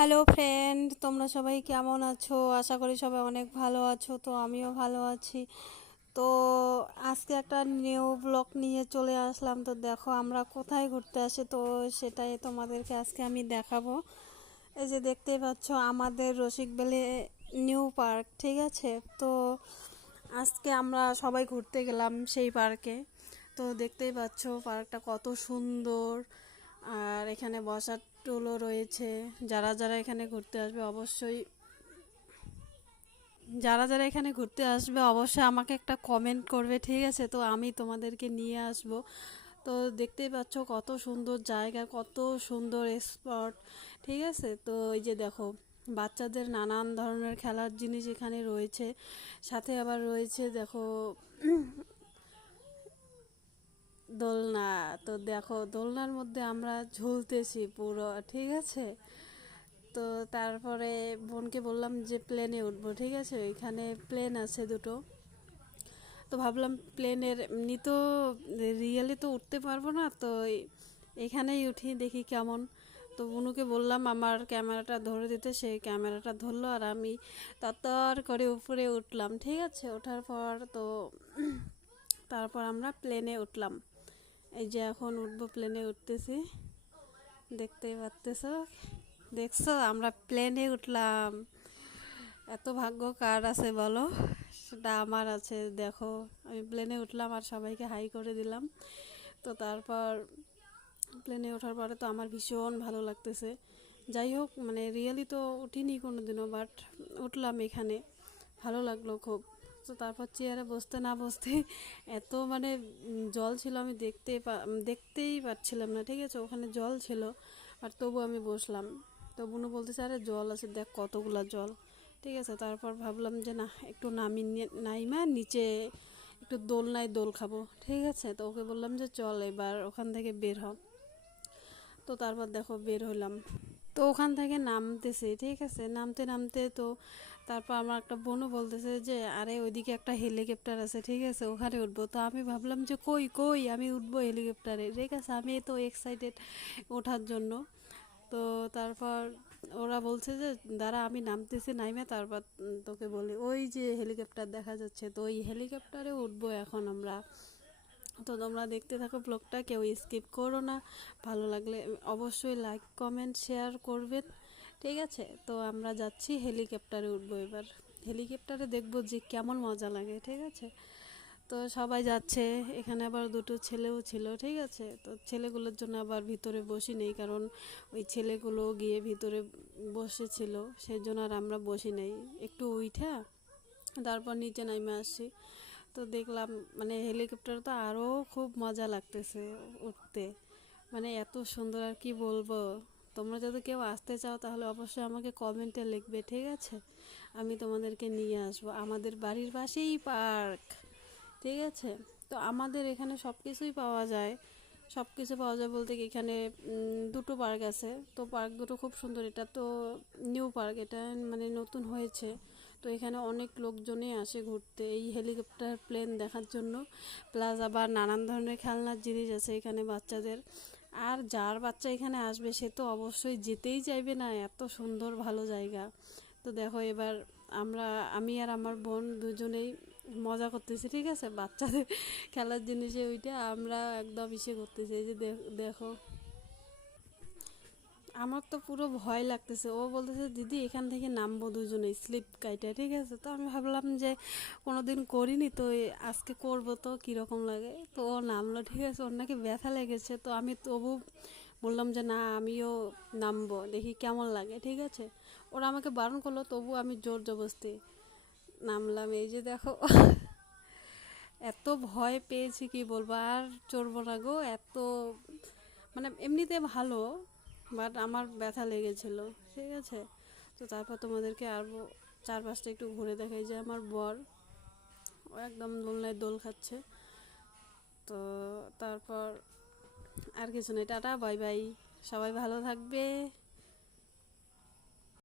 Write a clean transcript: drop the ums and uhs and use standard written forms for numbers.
Hello friend, তোমরা সবাই কেমন আছো? আশা করি সবাই অনেক ভালো আছো। তো আমিও ভালো আছি। তো আজকে একটা নিউ ব্লগ নিয়ে চলে আসলাম। তো দেখো আমরা কোথায় ঘুরতে আসি, তো সেটাই তোমাদেরকে আজকে আমি দেখাবো। এই যে দেখতেই পাচ্ছ আমাদের রসিকবেলি নিউ পার্ক, ঠিক আছে? তো আজকে আমরা সবাই ঘুরতে গেলাম সেই পার্কে। তো দেখতেই পাচ্ছ পার্কটা কত সুন্দর, আর এখানে বসার টুলও রয়েছে। যারা যারা এখানে ঘুরতে আসবে অবশ্যই যারা যারা এখানে ঘুরতে আসবে অবশ্যই আমাকে একটা কমেন্ট করবে, ঠিক আছে? তো আমি তোমাদেরকে নিয়ে আসব। তো দেখতেই পাচ্ছ কত সুন্দর জায়গা, কত সুন্দর স্পট, ঠিক আছে? তো এই যে দেখো বাচ্চাদের নানান ধরনের খেলার জিনিস এখানে রয়েছে, সাথে আবার রয়েছে দেখো দোলনা। তো দেখো দোলনার মধ্যে আমরা ঝুলতেছি পুরো, ঠিক আছে? তো তারপরে বোনকে বললাম যে প্লেনে উঠবো, ঠিক আছে? এখানে প্লেন আছে দুটো। তো ভাবলাম প্লেনের এমনি তো রিয়েলি তো উঠতে পারবো না, তো এখানেই উঠি দেখি কেমন। তো বুনুকে বললাম আমার ক্যামেরাটা ধরে দিতে, সেই ক্যামেরাটা ধরলো আর আমি তত্তর করে উপরে উঠলাম, ঠিক আছে? ওঠার পর তো তারপর আমরা প্লেনে উঠলাম। এই যে এখন উঠবো, প্লেনে উঠতেছি, দেখতেই পারতেছো। দেখছো আমরা প্লেনে উঠলাম। এত ভাগ্য কার আছে বলো? সেটা আমার আছে। দেখো আমি প্লেনে উঠলাম আর সবাইকে হাই করে দিলাম। তো তারপর প্লেনে ওঠার পরে তো আমার ভীষণ ভালো লাগতেছে। যাই হোক, মানে রিয়েলি তো উঠিনি কোনো দিনও, বাট উঠলাম এখানে, ভালো লাগলো খুব। তো তারপর চেয়ারে বসতে না বসতে এত মানে জল ছিল, আমি দেখতেই পাচ্ছিলাম না, ঠিক আছে? ওখানে জল ছিল আর তবু আমি বসলাম। তো বুনু বলতেছে আরে জল আছে দেখ কতগুলা জল, ঠিক আছে? তারপর ভাবলাম যে না, একটু নাইমা নিচে একটু দোলনায় দোল খাবো, ঠিক আছে? তো ওকে বললাম যে চল এবার ওখান থেকে বের হ। তো তারপর দেখো বের হলাম। তো ওখান থেকে নামতেছে, ঠিক আছে? নামতে নামতে তো তারপর আমার একটা বোনও বলতেছে যে আরে ওইদিকে একটা হেলিকপ্টার আছে, ঠিক আছে? ওখানে উঠবো। তো আমি ভাবলাম যে কই কই আমি উঠবো হেলিকপ্টারে, ঠিক আছে? আমি তো এক্সাইটেড ওঠার জন্য। তো তারপর ওরা বলছে যে দাঁড়া আমি নামতেছি, নাইমে তারপর তোকে বলি। ওই যে হেলিকপ্টার দেখা যাচ্ছে, তো ওই হেলিকপ্টারে উঠবো এখন আমরা। তো তোমরা দেখতে থাকো ব্লগটা, কেউ স্কিপ করো না। ভালো লাগলে অবশ্যই লাইক কমেন্ট শেয়ার করবেন, ঠিক আছে? তো আমরা যাচ্ছি হেলিকপ্টারে উঠবো এবার। হেলিকপ্টারে দেখবো যে কেমন মজা লাগে, ঠিক আছে? তো সবাই যাচ্ছে, এখানে আবার দুটো ছেলেও ছিল, ঠিক আছে? তো ছেলেগুলোর জন্য আবার ভিতরে বসি নেই, কারণ ওই ছেলেগুলো গিয়ে ভিতরে বসেছিল, সেই জন্য আর আমরা বসি নেই। একটু উঠা তারপর নিচে নামে আসছি। তো দেখলাম মানে হেলিকপ্টার তো আরও খুব মজা লাগতেছে উঠতে, মানে এত সুন্দর আর কি বলবো। তোমরা যদি কেউ আসতে চাও তাহলে অবশ্যই আমাকে কমেন্টে লিখবে, ঠিক আছে? আমি তোমাদেরকে নিয়ে আসবো। আমাদের বাড়ির পাশেই পার্ক, ঠিক আছে? তো আমাদের এখানে সব কিছুই পাওয়া যায়। সব কিছু পাওয়া যায় বলতে কি এখানে দুটো পার্ক আছে। তো পার্ক দুটো খুব সুন্দর। এটা তো নিউ পার্ক, এটা মানে নতুন হয়েছে। তো এখানে অনেক লোকজনই আসে ঘুরতে এই হেলিকপ্টার প্লেন দেখার জন্য। প্লাস আবার নানান ধরনের খেলনার জিনিস আছে এখানে বাচ্চাদের। আর যার বাচ্চা এখানে আসবে সে তো অবশ্যই যেতেই চাইবে না, এত সুন্দর ভালো জায়গা। তো দেখো এবার আমরা, আমি আর আমার বোন দুজনেই মজা করতেছি, ঠিক আছে? বাচ্চাদের খেলার জিনিসে ওইটা আমরা একদম ইসে করতেছি। এই যে দেখো আমার তো পুরো ভয় লাগতেছে। ও বলতেছে দিদি এখান থেকে নামবো দুজনেই স্লিপ কাইটা, ঠিক আছে? তো আমি ভাবলাম যে কোনোদিন করিনি, তো আজকে করব, তো কীরকম লাগে। তো ও নামলো, ঠিক আছে? ওর নাকি ব্যথা লেগেছে, তো আমি তবু বললাম যে না আমিও নামবো, দেখি কেমন লাগে, ঠিক আছে? ওরা আমাকে বারণ করলো, তবু আমি জোর জবরদস্তি নামলাম। এই যে দেখো এত ভয় পেয়েছি কি বলবো, আর চড়বো না গো। এত মানে এমনিতে ভালো, বাট আমার ব্যথা লেগেছিল, ঠিক আছে? তো তারপর তোমাদেরকে আরও চারপাশটা একটু ঘুরে দেখাই। যে আমার বর ও একদম দোলনায় দোল খাচ্ছে। তো তারপর আর কিছু নেই, টাটা বাই বাই, সবাই ভালো থাকবে।